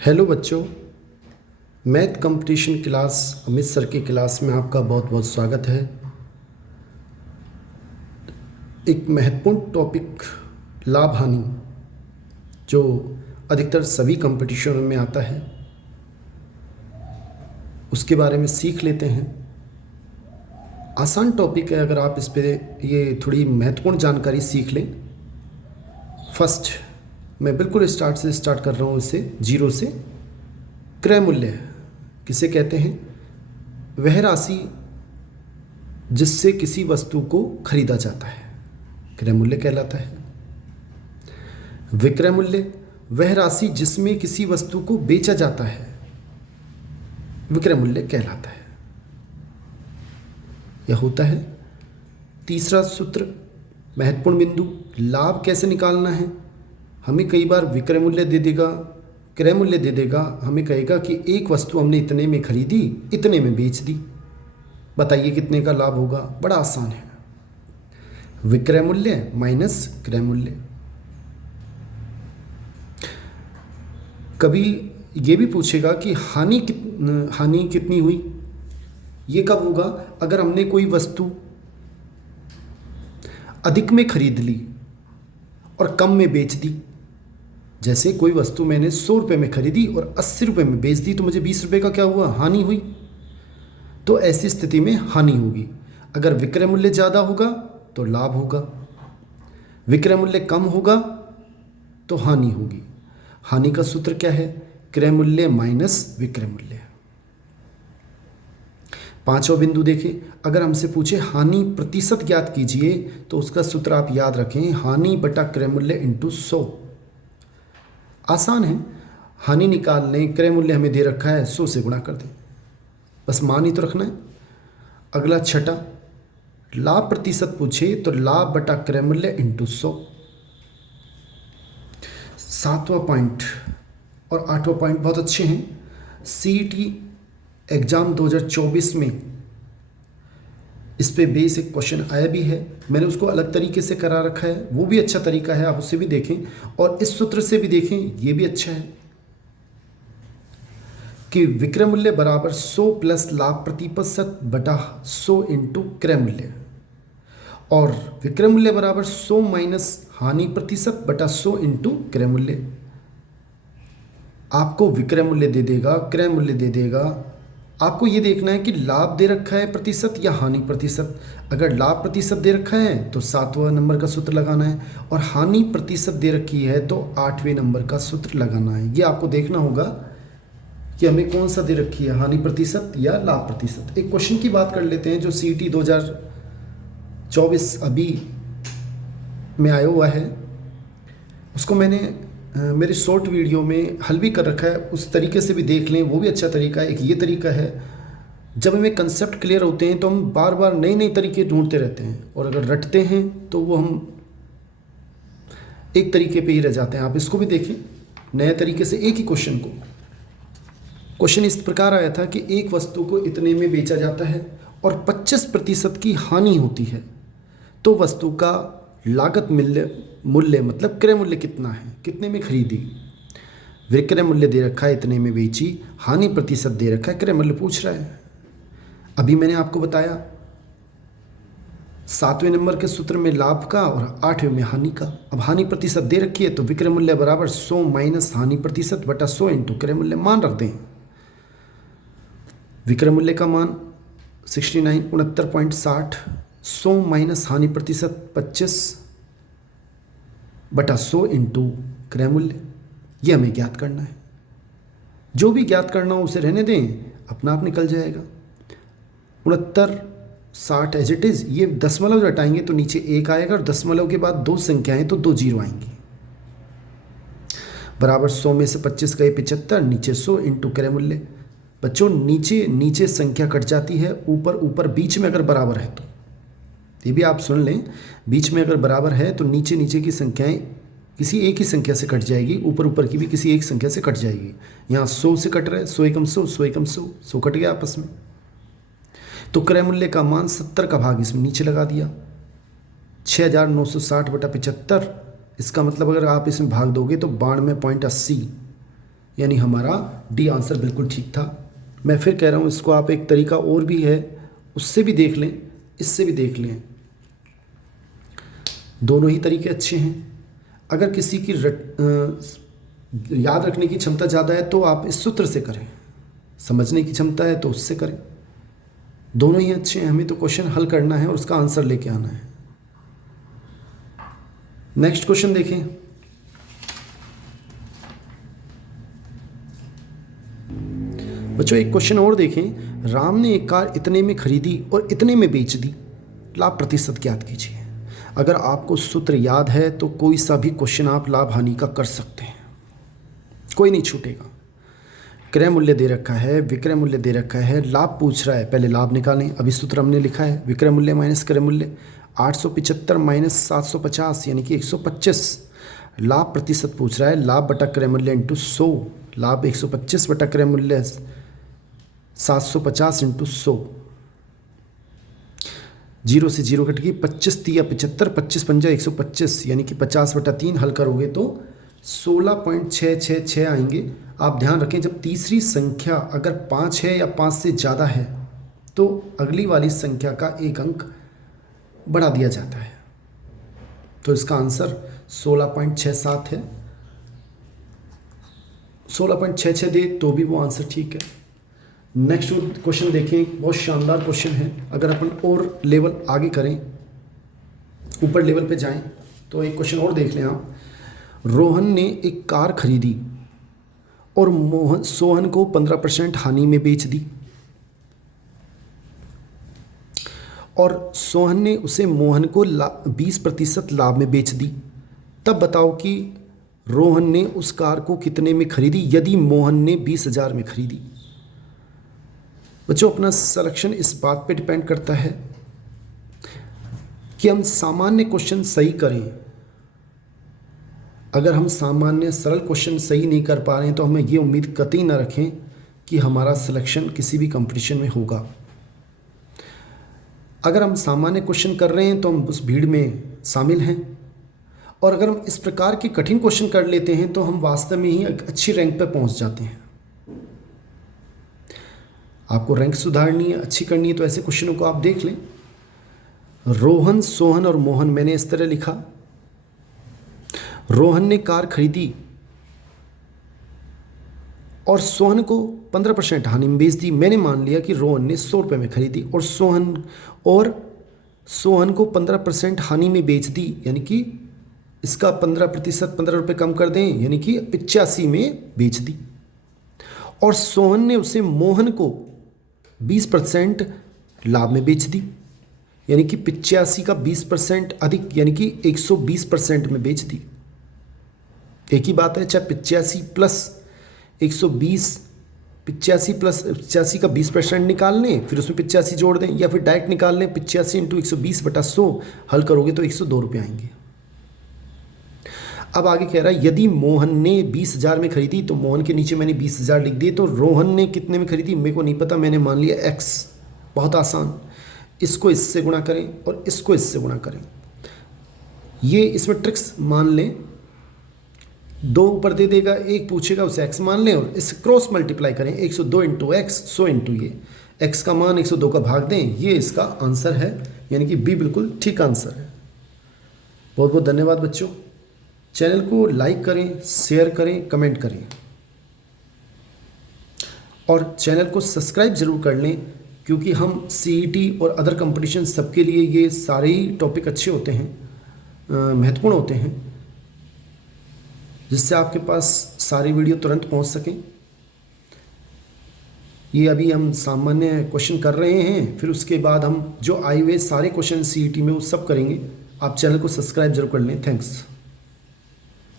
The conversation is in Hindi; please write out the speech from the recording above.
हेलो बच्चों। Math competition class Amit sir की क्लास में आपका बहुत बहुत स्वागत है। एक महत्वपूर्ण टॉपिक लाभ हानि जो अधिकतर सभी कंपटीशनों में आता है उसके बारे में सीख लेते हैं। आसान टॉपिक है, अगर आप इस पे ये थोड़ी महत्वपूर्ण जानकारी सीख लें। फर्स्ट, मैं बिल्कुल स्टार्ट कर रहा हूँ इसे जीरो से। क्रय मूल्य किसे कहते हैं? वह राशि जिससे किसी वस्तु को खरीदा जाता है क्रय मूल्य कहलाता है। विक्रय मूल्य वह राशि जिसमें किसी वस्तु को बेचा जाता है विक्रय मूल्य कहलाता है। यह होता है तीसरा सूत्र, महत्वपूर्ण बिंदु। लाभ कैसे निकालना है? हमें कई बार विक्रय मूल्य दे देगा, क्रय मूल्य दे देगा, हमें कहेगा कि एक वस्तु हमने इतने में खरीदी, इतने में बेच दी, बताइए कितने का लाभ होगा। बड़ा आसान है, विक्रय मूल्य माइनस क्रय मूल्य। कभी ये भी पूछेगा कि हानि कितनी हुई। ये कब होगा? अगर हमने कोई वस्तु अधिक में खरीद ली और कम में बेच दी। जैसे कोई वस्तु मैंने 100 रुपये में खरीदी और 80 रुपये में बेच दी, तो मुझे 20 रुपये का क्या हुआ? हानि हुई। तो ऐसी स्थिति में हानि होगी। अगर विक्रय मूल्य ज़्यादा होगा तो लाभ होगा, विक्रय मूल्य कम होगा तो हानि होगी। हानि का सूत्र क्या है? क्रय मूल्य माइनस विक्रय मूल्य। पांचवा बिंदु देखिए, अगर हमसे पूछे हानि प्रतिशत ज्ञात कीजिए तो उसका सूत्र आप याद रखें, हानि बटा क्रय मूल्य इंटू 100। आसान है, हानि निकाल लें, क्रय मूल्य हमें दे रखा है, 100 से गुणा कर दें, बस मान ही तो रखना है। अगला छठा, लाभ प्रतिशत पूछे तो लाभ बटा क्रय मूल्य इंटू 100। सातवां पॉइंट और आठवां पॉइंट बहुत अच्छे हैं। सीईटी एग्जाम 2024 में इस पे बेसिक क्वेश्चन आया भी है, मैंने उसको अलग तरीके से करा रखा है, वो भी अच्छा तरीका है, आप उससे भी देखें और इस सूत्र से भी देखें, ये भी अच्छा है कि विक्रय मूल्य बराबर 100 प्लस लाभ प्रतिशत बटा 100 इंटू क्रय मूल्य, और विक्रय मूल्य बराबर 100 माइनस हानि प्रतिशत बटा 100 इंटू क्रय मूल्य। आपको विक्रय मूल्य दे देगा, क्रय मूल्य दे देगा, आपको ये देखना है कि लाभ दे रखा है प्रतिशत या हानि प्रतिशत। अगर लाभ प्रतिशत दे रखा है तो 7वां नंबर का सूत्र लगाना है, और हानि प्रतिशत दे रखी है तो 8वें नंबर का सूत्र लगाना है। ये आपको देखना होगा कि हमें कौन सा दे रखी है, हानि प्रतिशत या लाभ प्रतिशत। एक क्वेश्चन की बात कर लेते हैं जो सीईटी 2024 अभी में आया हुआ है, उसको मैंने मेरे शॉर्ट वीडियो में हल भी कर रखा है, उस तरीके से भी देख लें, वो भी अच्छा तरीका है। एक ये तरीका है, जब हमें कंसेप्ट क्लियर होते हैं तो हम बार बार नए नए तरीके ढूंढते रहते हैं, और अगर रटते हैं तो वो हम एक तरीके पे ही रह जाते हैं। आप इसको भी देखें नए तरीके से, एक ही क्वेश्चन को। क्वेश्चन इस प्रकार आया था कि एक वस्तु को इतने में बेचा जाता है और 25% की हानि होती है, तो वस्तु का लागत मूल्य मतलब क्रय मूल्य कितना है, कितने में खरीदी। विक्रय मूल्य दे रखा है, इतने में बेची, हानि प्रतिशत दे रखा है, क्रय मूल्य पूछ रहा है। अभी मैंने आपको बताया 7वें नंबर के सूत्र में लाभ का और 8वें में हानि का। अब हानि प्रतिशत दे रखी है तो विक्रय मूल्य बराबर 100 माइनस हानि प्रतिशत बटा 100 इंटू क्रय मूल्य। मान रख दें, विक्रय मूल्य का मान 69.60, 100 माइनस हानि प्रतिशत 25 बटा 100 इंटू क्रय मूल्य। ये हमें ज्ञात करना है। जो भी ज्ञात करना हो उसे रहने दें, अपना आप निकल जाएगा। 69.60 एज इट इज़। ये दशमलव हटाएंगे तो नीचे 1 आएगा, और दशमलव के बाद 2 संख्याएं तो 2 जीरो आएंगी। बराबर 100 में से 25 गए 75, नीचे 100 इंटू क्रय मूल्य। बच्चों नीचे नीचे संख्या कट जाती है, ऊपर ऊपर बीच में अगर बराबर है तो, ये भी आप सुन लें, बीच में अगर बराबर है तो नीचे नीचे की संख्याएं किसी एक ही संख्या से कट जाएगी, ऊपर ऊपर की भी किसी एक संख्या से कट जाएगी। यहाँ 100 से कट रहा है, 100 एकम 100, 100 एकम 100, 100 कट गया आपस में। तो क्रय मूल्य का मान 70 का भाग इसमें नीचे लगा दिया, 6960 बटा 75। इसका मतलब अगर आप इसमें भाग दोगे तो 92.80 यानी हमारा डी आंसर बिल्कुल ठीक था। मैं फिर कह रहा हूँ, इसको आप एक तरीका और भी है, उससे भी देख लें, इससे भी देख लें, दोनों ही तरीके अच्छे हैं। अगर किसी की याद रखने की क्षमता ज़्यादा है तो आप इस सूत्र से करें, समझने की क्षमता है तो उससे करें, दोनों ही अच्छे हैं। हमें तो क्वेश्चन हल करना है और उसका आंसर लेके आना है। नेक्स्ट क्वेश्चन देखें। बच्चों एक क्वेश्चन और देखें। राम ने एक कार इतने में खरीदी और इतने में बेच दी, लाभ प्रतिशत ज्ञात कीजिए। अगर आपको सूत्र याद है तो कोई सा भी क्वेश्चन आप लाभ हानि का कर सकते हैं, कोई नहीं छूटेगा। क्रय मूल्य दे रखा है, विक्रय मूल्य दे रखा है, लाभ पूछ रहा है, पहले लाभ निकालें। अभी सूत्र हमने लिखा है, विक्रय मूल्य माइनस क्रय मूल्य, 875 माइनस 750 यानी कि 125। लाभ प्रतिशत पूछ रहा है, लाभ बटा क्रय मूल्य इंटू 100, लाभ 125 बटा क्रय मूल्य 750 इंटू 100। 0 से 0 कट गई, 25 तिया 75, 25 पंजा 125 यानी कि 50 बटा 3 हल करोगे तो 16.666 आएंगे। आप ध्यान रखें, जब तीसरी संख्या अगर 5 है या 5 से ज़्यादा है तो अगली वाली संख्या का एक अंक बढ़ा दिया जाता है। तो इसका आंसर 16.67 है। 16.66 दे तो भी वो आंसर ठीक है। नेक्स्ट क्वेश्चन देखें, बहुत शानदार क्वेश्चन है। अगर अपन और लेवल आगे करें, ऊपर लेवल पे जाएं, तो एक क्वेश्चन और देख लें आप। रोहन ने एक कार खरीदी और सोहन को 15% हानि में बेच दी, और सोहन ने उसे मोहन को 20% लाभ में बेच दी। तब बताओ कि रोहन ने उस कार को कितने में खरीदी यदि मोहन ने 20,000 में खरीदी। बच्चों अपना सिलेक्शन इस बात पे डिपेंड करता है कि हम सामान्य क्वेश्चन सही करें। अगर हम सामान्य सरल क्वेश्चन सही नहीं कर पा रहे हैं तो हमें ये उम्मीद कतई ना रखें कि हमारा सिलेक्शन किसी भी कंपटीशन में होगा। अगर हम सामान्य क्वेश्चन कर रहे हैं तो हम उस भीड़ में शामिल हैं, और अगर हम इस प्रकार के कठिन क्वेश्चन कर लेते हैं तो हम वास्तव में ही एक अच्छी रैंक पर पहुंच जाते हैं। आपको रैंक सुधारनी है, अच्छी करनी है, तो ऐसे क्वेश्चनों को आप देख लें। रोहन, सोहन और मोहन, मैंने इस तरह लिखा। रोहन ने कार खरीदी और सोहन को 15% हानि में बेच दी। मैंने मान लिया कि रोहन ने 100 रुपये में खरीदी और सोहन को 15% हानि में बेच दी, यानी कि इसका 15% 15 रुपये कम कर दें, यानी कि 85 में बेच दी। और सोहन ने उसे मोहन को 20% लाभ में बेच दी, यानी कि 85 का 20% अधिक, यानी कि 120% में बेच दी। एक ही बात है, चाहे 85 प्लस 120, 85 प्लस 85 का 20% निकाल लें, फिर उसमें 85 जोड़ दें, या फिर डायरेक्ट निकाल लें 85 इंटू 120 बटा 100, हल करोगे तो 102 रुपये आएंगे। अब आगे कह रहा है यदि मोहन ने 20,000 में खरीदी, तो मोहन के नीचे मैंने 20,000 लिख दिए। तो रोहन ने कितने में खरीदी मेरे को नहीं पता, मैंने मान लिया x। बहुत आसान, इसको इससे गुणा करें और इसको इससे गुणा करें। ये इसमें ट्रिक्स मान लें, 2 ऊपर दे देगा, 1 पूछेगा उसे x मान लें और इस क्रॉस मल्टीप्लाई करें, 102 इंटू एक्स, 100 इंटू ये x का मान 102 का भाग दें, ये इसका आंसर है, यानी कि बी बिल्कुल ठीक आंसर है। बहुत बहुत धन्यवाद बच्चों। चैनल को लाइक करें, शेयर करें, कमेंट करें और चैनल को सब्सक्राइब जरूर कर लें, क्योंकि हम सीईटी और अदर कंपटीशन सबके लिए ये सारे ही टॉपिक अच्छे होते हैं, महत्वपूर्ण होते हैं, जिससे आपके पास सारी वीडियो तुरंत पहुंच सकें। ये अभी हम सामान्य क्वेश्चन कर रहे हैं, फिर उसके बाद हम जो आए हुए सारे क्वेश्चन सीईटी में वो सब करेंगे। आप चैनल को सब्सक्राइब जरूर कर लें। थैंक्स।